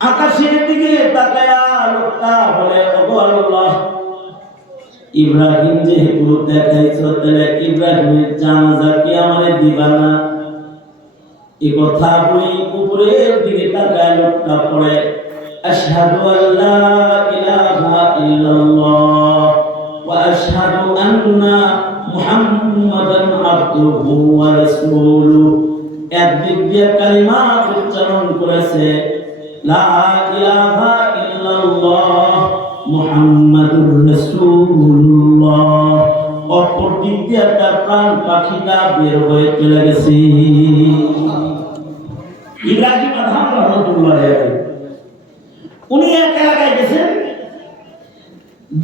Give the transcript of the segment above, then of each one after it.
আকাশের দিকে তাকায়া লোকটা বলে, ওগো আল্লাহ, ইব্রাহিম যেহেতু দেখাইছ, তাহলে ইব্রাহিমের জানাজা কি দিবা না? এ কথা বলি উপরের দিকে তাকায় লোকটা পড়ে আশহাদু আল্লা ইলাহা ইল্লাল্লাহ ওয়া আশহাদু আন্না মুহাম্মাদান আবদুহু ওয়া রাসূলুহু। একদিক দিয়ে কালিমা উচ্চারণ করেছে লা ইলাহা ইল্লাল্লাহ মুহাম্মাদুর রাসূলুল্লাহ। পাখিটা বের হয়ে চলে গেছে। ইব্রাহিম আদহাম উনি এক গেছেন,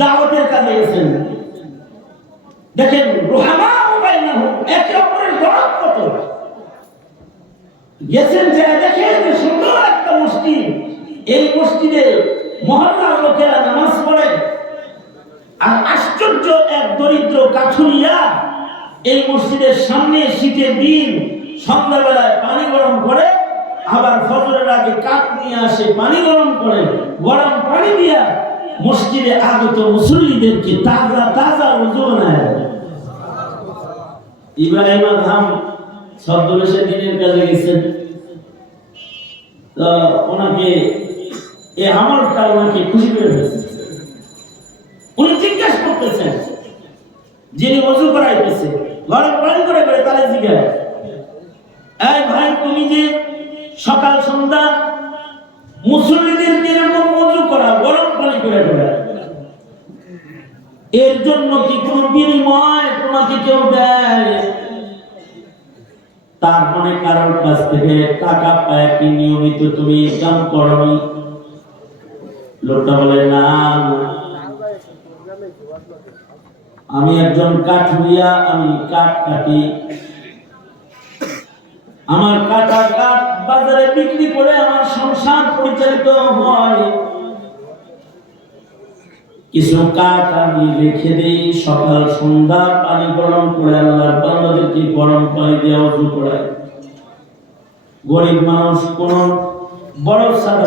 দাওয়াতের কাজে গেছেন। দেখেন একে অপরের দরদ কত গেছেন যে দেখেন সুন্দর একটা মসজিদ। এই মসজিদে মহল্লার লোকেরা নামাজ পড়ে। আর আশ্চর্য এক দরিদ্র কাঠুরিয়া এই মসজিদের সামনে শীতের দিন, সন্ধ্যাবেলায় পানি গরম করে, আবার ফজরের আগে কাঠ নিয়ে আসে, পানি গরম করে, গরম পানি দিয়া মসজিদে আগত মুসল্লিদেরকে তাজা তাজা উজু বানায়। ইব্রাহিম আদহাম ছদ্মবেশে দিনের কাজে গেছেন। তো ওনাকে এই আমলটা ওনাকে খুশি করে ফেলছে উনি জিজ্ঞাসা করতেছেন, যিনি অজু করাইতেছে গরম পানি করে করে তাহলে জিজ্ঞাসা এই ভাই, তুমি যে সকাল সন্ধ্যা মুসল্লিদের এরকম অজু করা, গরম পানি করে করে, এর জন্য কি কোনো বিনিময় তোমাকে কেউ দেয়? তার মানে কারোর কাছ থেকে টাকা পায় কি নিয়মিত তুমি ইনকাম করনি লোকটা বলে, না। আমি একজন কাঠুরিয়া আমি কাঠ কাটি। আমার কাটা কাঠ বাজারে বিক্রি করে আমার সংসার পরিচালিত হয়। কিছু কাঠ আমি রেখে দিই, সকাল, সন্ধ্যা পানি গরম করে আল্লাহর বান্দাদেরকে গরম পানি দিয়ে অজু করায় গরিব মানুষ কোন বড় সাদা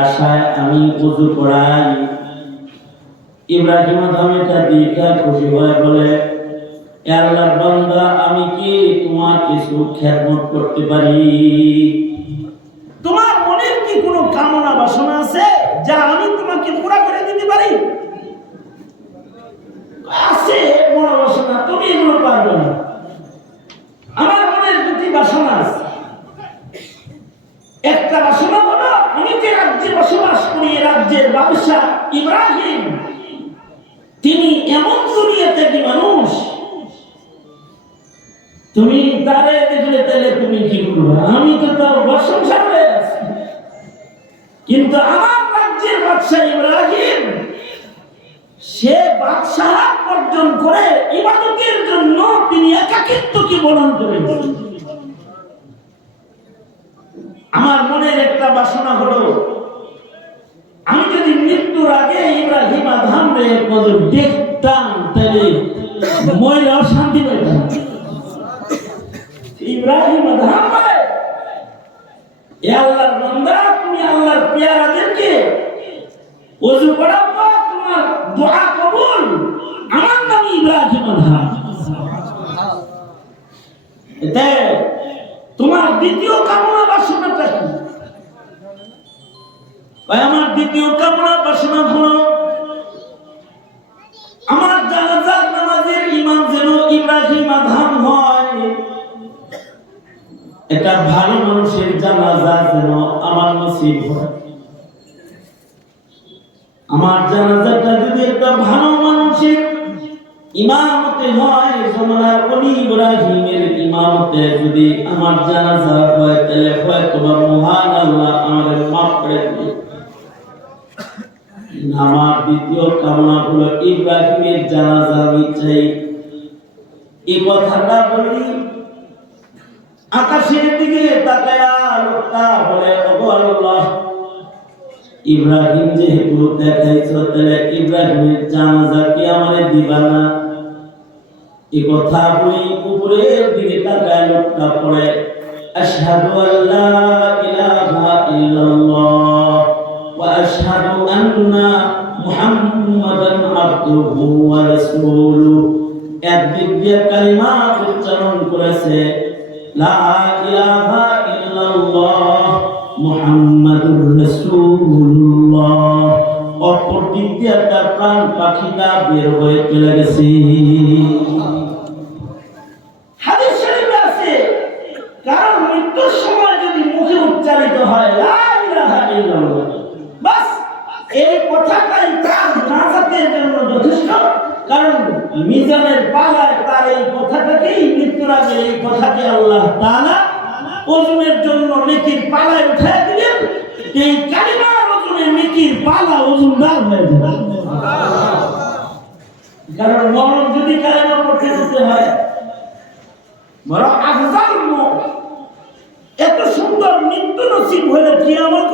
আশায় আমি উজু করাই। ইব্রাহিম খুশি হয়ে বলে আল্লাহর বান্দা, আমি কি তোমার কিছু খেদমত করতে পারি? তোমার মনের কি কোনো কামনা বাসনা আছে? যা আমি তোমাকে পুরা করে দিতে পারি আছে মন বাসনা তুমি এগুলো পারবে না আমার মনের দুটি বাসনা আছে একটা বাসনা হলো আমি যে রাজ্যে বসবাস করি এ রাজ্যের বাদশাহ ইব্রাহিম তিনি এমন দুনিয়াতে কি মানুষ তুমি তারে দেখলে তাহলে তুমি কি করবে? আমি তো তার প্রশংসা হয়ে আছি। কিন্তু আমার রাজ্যের বাদশাহ ইব্রাহিম, সে বাদশাহ অর্জন করে ইবাদতের জন্য তিনি একাকিত্বকে বরণ করেছেন। আমার মনের একটা বাসনা হলো, আমি যদি মৃত্যুর আগে ইব্রাহিম আধাম রে নজর দেখতাম তাহলে মহিলা শান্তি পেতাম ইব্রাহিম ভাই এ আল্লাহর বান্দা তুমি আল্লাহর পেয়ারাদেরকে ওযু পর তোমার দোয়া কবুল। আমার নাম ইব্রাহিম আধাম এতে তোমার দ্বিতীয় কামনা বাসনাটা কি? আমার দ্বিতীয় কামনা বাসনা হলো একটা ভালো মানুষের জানাজা যেন আমার নসিব হয়। আমার জানাজাটা যদি একটা ভালো মানুষের ইমামতে হয় সমনার অলি ইব্রাহিমের ইমামতে যদি আমার জানাজা হয়, তাহলে হয় তোমার মহান আল্লাহ আমাদের মাফ করে দিবে। আমার দ্বিতীয় কামনা হলো ইব্রাহিমের জানাজা আমি চাই। এই কথাটা বলি আকাশের দিকে তাকায়া লোকটা বলে, ওগো আল্লাহ, ইব্রাহিম যেহেতু দেখাইছ তাহলে ইব্রাহিমের জানাজা কি আমারে দিবা না? এই কথা বলি উপরের দিকে তাকায় লোকটা পড়ে আশহাদু আল্লা ইলাহা ইল্লাল্লাহ ওয়া আশহাদু আন্না মুহাম্মাদান আবদুহু ওয়া রাসূলুহু। একদিক দিয়ে কালিমা উচ্চারণ করেছে লা মৃত্যুর সময় যদি মুখে উচ্চারিত হয়, লা ইলাহা ইল্লাল্লাহ জন্য যথেষ্ট। কারণ মিজানের পালায় এই আল্লাহ তাআলা ওজনের জন্য নেকির দিলেন এই কালিমা ওজনে নেকির পালা ওজনদার হয়ে যাবে। কারণ মরণ যদি কালিমা পড়তে দিতে হয়, মরণ আফজাল এত সুন্দর নিত্য নসিব হলে কিয়ামত